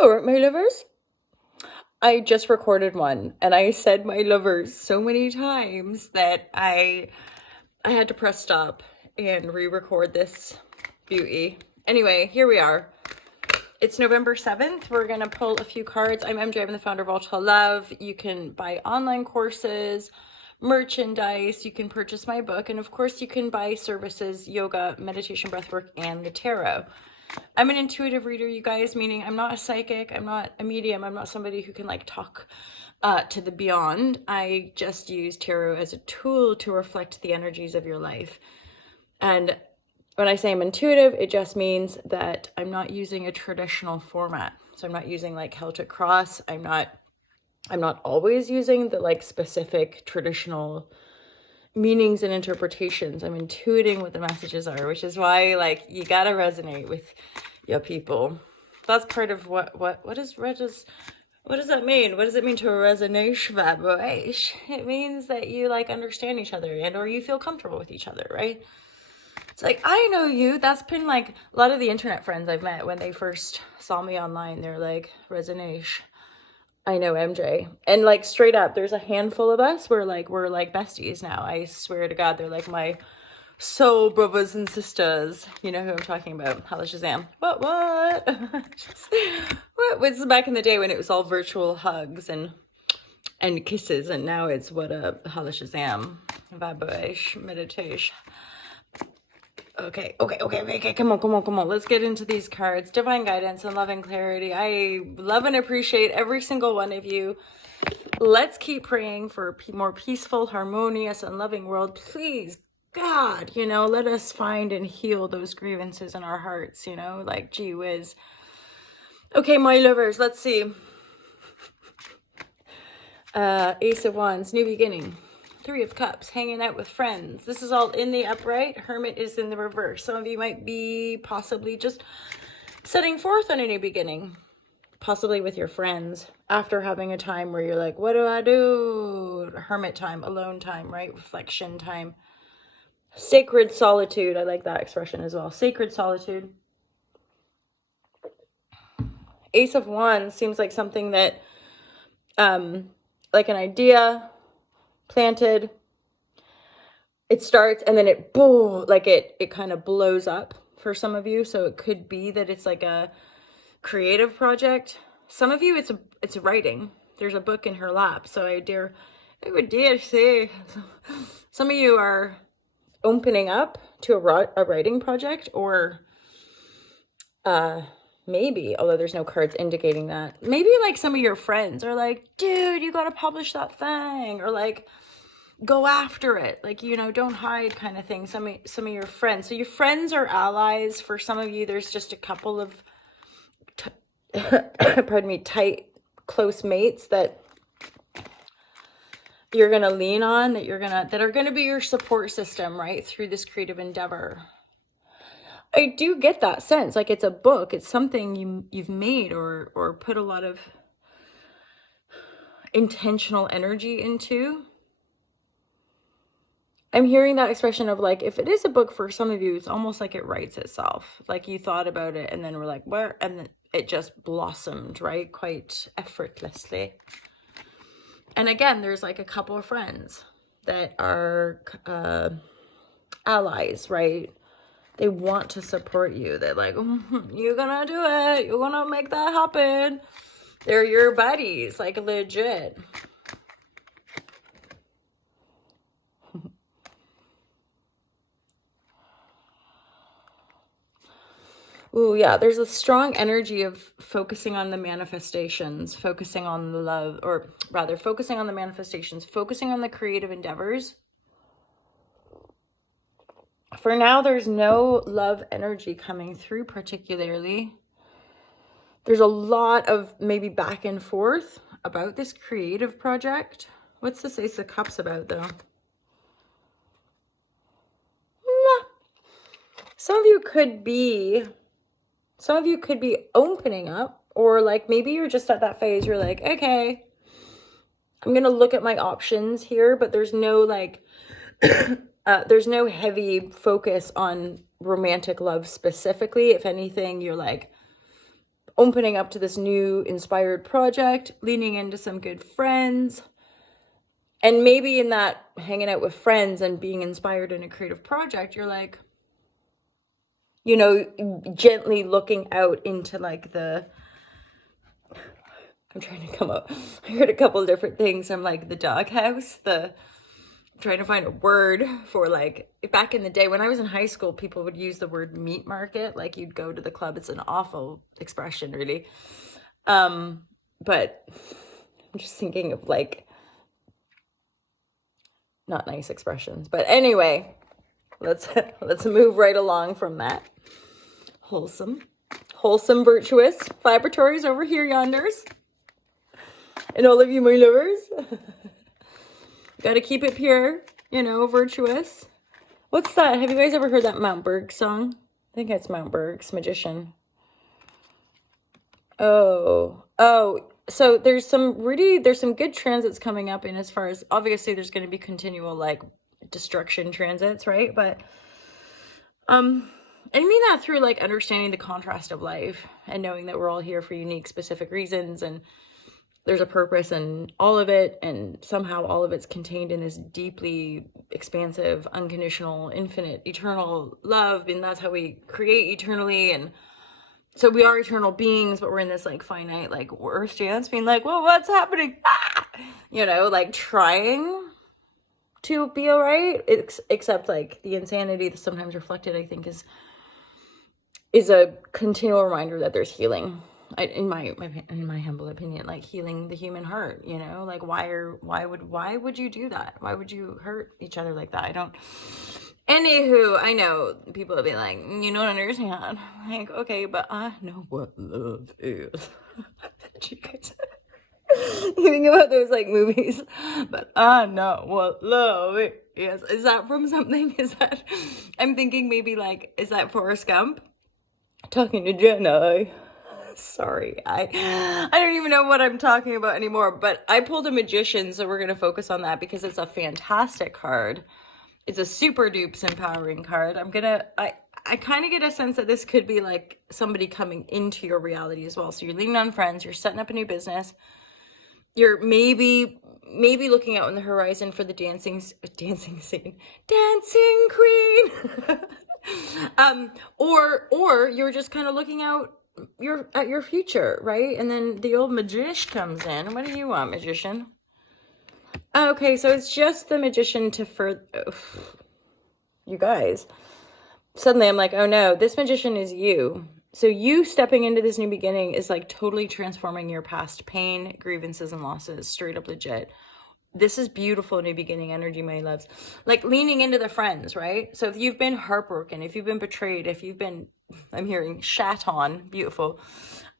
All right, my lovers. I just recorded one and I said my lovers so many times that I had to press stop and re-record this beauty. Anyway, here we are. It's November 7th. We're going to pull a few cards. I'm MJ. I'm the founder of All to Love. You can buy online courses, merchandise. You can purchase my book. And of course, you can buy services, yoga, meditation, breathwork, and the tarot. I'm an intuitive reader, you guys, meaning I'm not a psychic. I'm not a medium. I'm not somebody who can like talk to the beyond. I just use tarot as a tool to reflect the energies of your life. And when I say I'm intuitive, it just means that I'm not using a traditional format. So I'm not using like Celtic Cross. I'm not always using the like specific traditional meanings and interpretations. I'm intuiting what the messages are, which is why like you gotta resonate with your people. That's part of what does that mean? What does it mean to resonate, vibration? It means that you like understand each other and or you feel comfortable with each other, right? It's like, I know you. That's been like a lot of the internet friends I've met when they first saw me online. They're like, resonate. I know MJ. And like straight up, there's a handful of us. We're like besties now. I swear to God, they're like my soul brothers and sisters. You know who I'm talking about. Holla Shazam. What? What? Was back in the day when it was all virtual hugs and kisses, and now it's what a Holla Shazam. Vibration, meditation. Okay, come on. Let's get into these cards. Divine guidance and love and clarity. I love and appreciate every single one of you. Let's keep praying for a more peaceful, harmonious, and loving world. Please, God, let us find and heal those grievances in our hearts, like, gee whiz. Okay, my lovers, let's see. Ace of Wands, new beginning. Three of Cups, hanging out with friends. This is all in the upright. Hermit is in the reverse. Some of you might be possibly just setting forth on a new beginning, possibly with your friends, after having a time where you're like, what do I do? Hermit time, alone time, right? Reflection time. Sacred solitude. I like that expression as well. Sacred solitude. Ace of Wands seems like something that, like an idea planted, it starts and then it kind of blows up for some of you. So it could be that it's like a creative project. Some of you, it's writing. There's a book in her lap. So I would dare say some of you are opening up to a writing project, or maybe, although there's no cards indicating that, maybe like some of your friends are like, dude, you got to publish that thing, or like, go after it, like, don't hide kind of thing. Some of your friends, so your friends are allies. For some of you, there's just a couple of pardon me, tight, close mates that you're gonna lean on, that are gonna be your support system, right, through this creative endeavor. I do get that sense, like it's a book, it's something you've made or put a lot of intentional energy into. I'm hearing that expression of like, if it is a book for some of you, it's almost like it writes itself. Like you thought about it and then we're like, where? And then it just blossomed, right? Quite effortlessly. And again, there's like a couple of friends that are allies, right? They want to support you. They're like, you're gonna do it. You're gonna make that happen. They're your buddies, like legit. Ooh, yeah, there's a strong energy of focusing on the manifestations, focusing on the love, or rather focusing on the manifestations, focusing on the creative endeavors. For now, there's no love energy coming through particularly. There's a lot of maybe back and forth about this creative project. What's this Ace of Cups about, though? Some of you could be opening up, or like maybe you're just at that phase where you're like, okay, I'm going to look at my options here, but there's no like, there's no heavy focus on romantic love specifically. If anything, you're like opening up to this new inspired project, leaning into some good friends. And maybe in that hanging out with friends and being inspired in a creative project, you're like, you know, gently looking out into like I'm trying to come up. I heard a couple of different things. I'm like the doghouse, I'm trying to find a word for like, back in the day when I was in high school, people would use the word meat market. Like you'd go to the club. It's an awful expression, really. But I'm just thinking of like, not nice expressions. But anyway, let's move right along from that. Wholesome, virtuous vibratories over here, yonders. And all of you, my lovers. Got to keep it pure, you know, virtuous. What's that? Have you guys ever heard that Mount Berg song? I think it's Mount Berg's Magician. Oh. So there's some good transits coming up in, as far as, obviously there's going to be continual like destruction transits, right? But I mean that through like understanding the contrast of life and knowing that we're all here for unique, specific reasons, and there's a purpose in all of it, and somehow all of it's contained in this deeply expansive, unconditional, infinite, eternal love, and that's how we create eternally. And so we are eternal beings, but we're in this like finite like earth dance, being like, well, what's happening? You know, like trying to be all right, except like the insanity that's sometimes reflected, I think, is a continual reminder that there's healing. In my humble opinion, like healing the human heart, you know, like why would you do that? Why would you hurt each other like that? Anywho, I know people will be like, you don't understand. Like, okay, but I know what love is. Did you guys think about those like movies? But I know what love is. Is that from something? I'm thinking maybe like, is that Forrest Gump talking to Jenna? Sorry, I don't even know what I'm talking about anymore, but I pulled a Magician, so we're going to focus on that because it's a fantastic card. It's a super dupes empowering card. I kind of get a sense that this could be like somebody coming into your reality as well. So you're leaning on friends, you're setting up a new business, you're maybe looking out on the horizon for the dancing scene, dancing queen. Or you're just kind of looking out at your future, right? And then the old magician comes in. What do you want, Magician? Okay, so it's just the Magician to further. You guys, suddenly I'm like, oh no, this Magician is you. So you stepping into this new beginning is like totally transforming your past pain, grievances, and losses. Straight up legit. This is beautiful new beginning energy, my loves. Like leaning into the friends, right? So if you've been heartbroken, if you've been betrayed, if you've been, I'm hearing shat on, beautiful,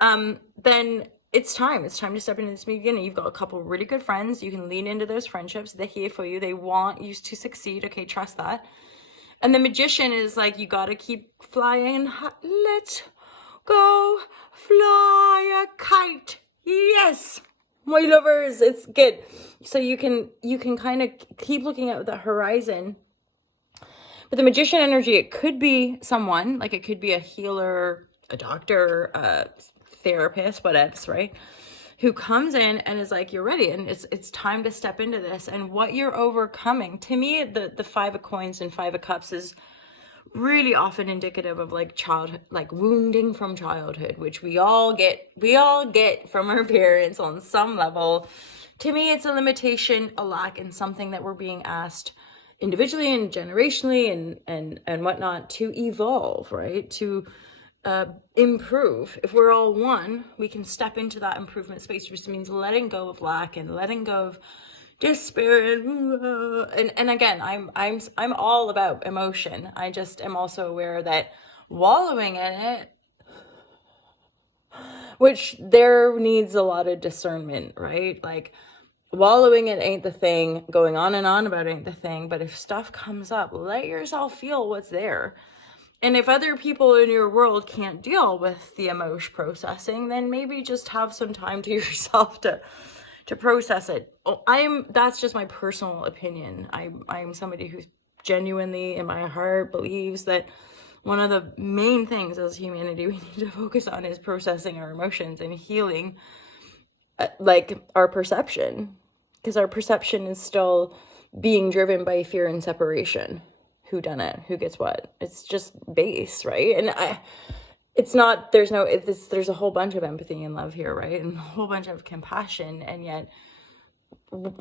then it's time to step into this beginning. You've got a couple really good friends. You can lean into those friendships. They're here for you. They want you to succeed. Okay, trust that. And the Magician is like, you got to keep flying. Let's go fly a kite. Yes. My lovers, it's good. So you can kind of keep looking at the horizon. But the Magician energy, it could be someone, like it could be a healer, a doctor, a therapist, whatever, right? Who comes in and is like, you're ready, and it's time to step into this. And what you're overcoming, to me, the Five of Coins and Five of Cups is really often indicative of like childhood, like wounding from childhood, which we all get from our parents on some level. To me, it's a limitation, a lack in something that we're being asked individually and generationally and whatnot to evolve, right? To improve. If we're all one, we can step into that improvement space, which means letting go of lack and letting go of despair and again, I'm all about emotion. I just am also aware that wallowing in it, which there needs a lot of discernment, right? Like wallowing it ain't the thing, going on and on about it ain't the thing, but if stuff comes up, let yourself feel what's there. And if other people in your world can't deal with the emotion processing, then maybe just have some time to yourself to process it. That's just my personal opinion. I'm somebody who genuinely in my heart believes that one of the main things as humanity we need to focus on is processing our emotions and healing, like, our perception. Because our perception is still being driven by fear and separation. Who done it? Who gets what? It's just base, right? And it's not, there's a whole bunch of empathy and love here, right? And a whole bunch of compassion. And yet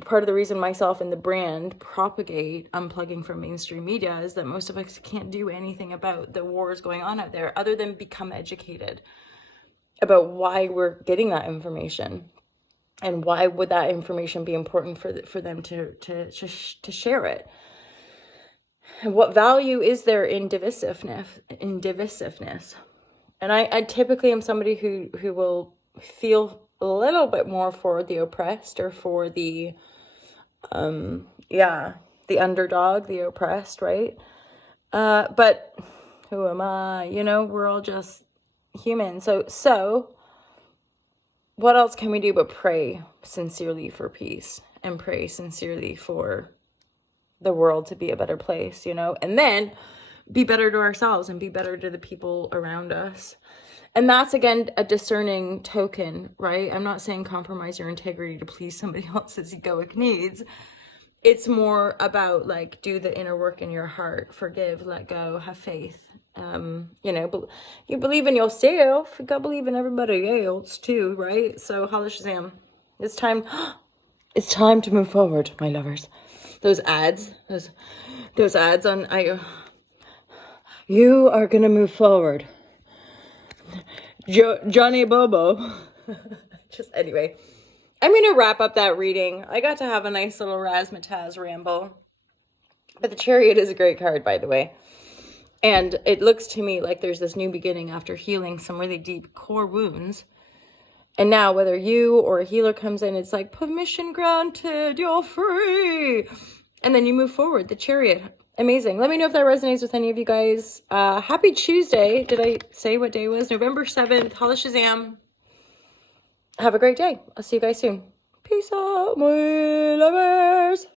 part of the reason myself and the brand propagate unplugging from mainstream media is that most of us can't do anything about the wars going on out there other than become educated about why we're getting that information and why would that information be important for them to share it. And what value is there in divisiveness? And I typically am somebody who will feel a little bit more for the oppressed or for the underdog, the oppressed, right? But who am I? We're all just human. So what else can we do but pray sincerely for peace and pray sincerely for the world to be a better place, and then be better to ourselves and be better to the people around us. And that's, again, a discerning token, right? I'm not saying compromise your integrity to please somebody else's egoic needs. It's more about, like, do the inner work in your heart, forgive, let go, have faith. You believe in yourself, you gotta believe in everybody else too, right? So holla shazam. It's time to move forward, my lovers. Those ads on you are gonna move forward. Johnny Bobo. Just anyway, I'm gonna wrap up that reading. I got to have a nice little razzmatazz ramble. But the Chariot is a great card, by the way. And it looks to me like there's this new beginning after healing some really deep core wounds. And now, whether you or a healer comes in, it's like, permission granted, you're free. And then you move forward, the Chariot. Amazing. Let me know if that resonates with any of you guys. Happy Tuesday. Did I say what day it was? November 7th. Holla shazam. Have a great day. I'll see you guys soon. Peace out, my lovers.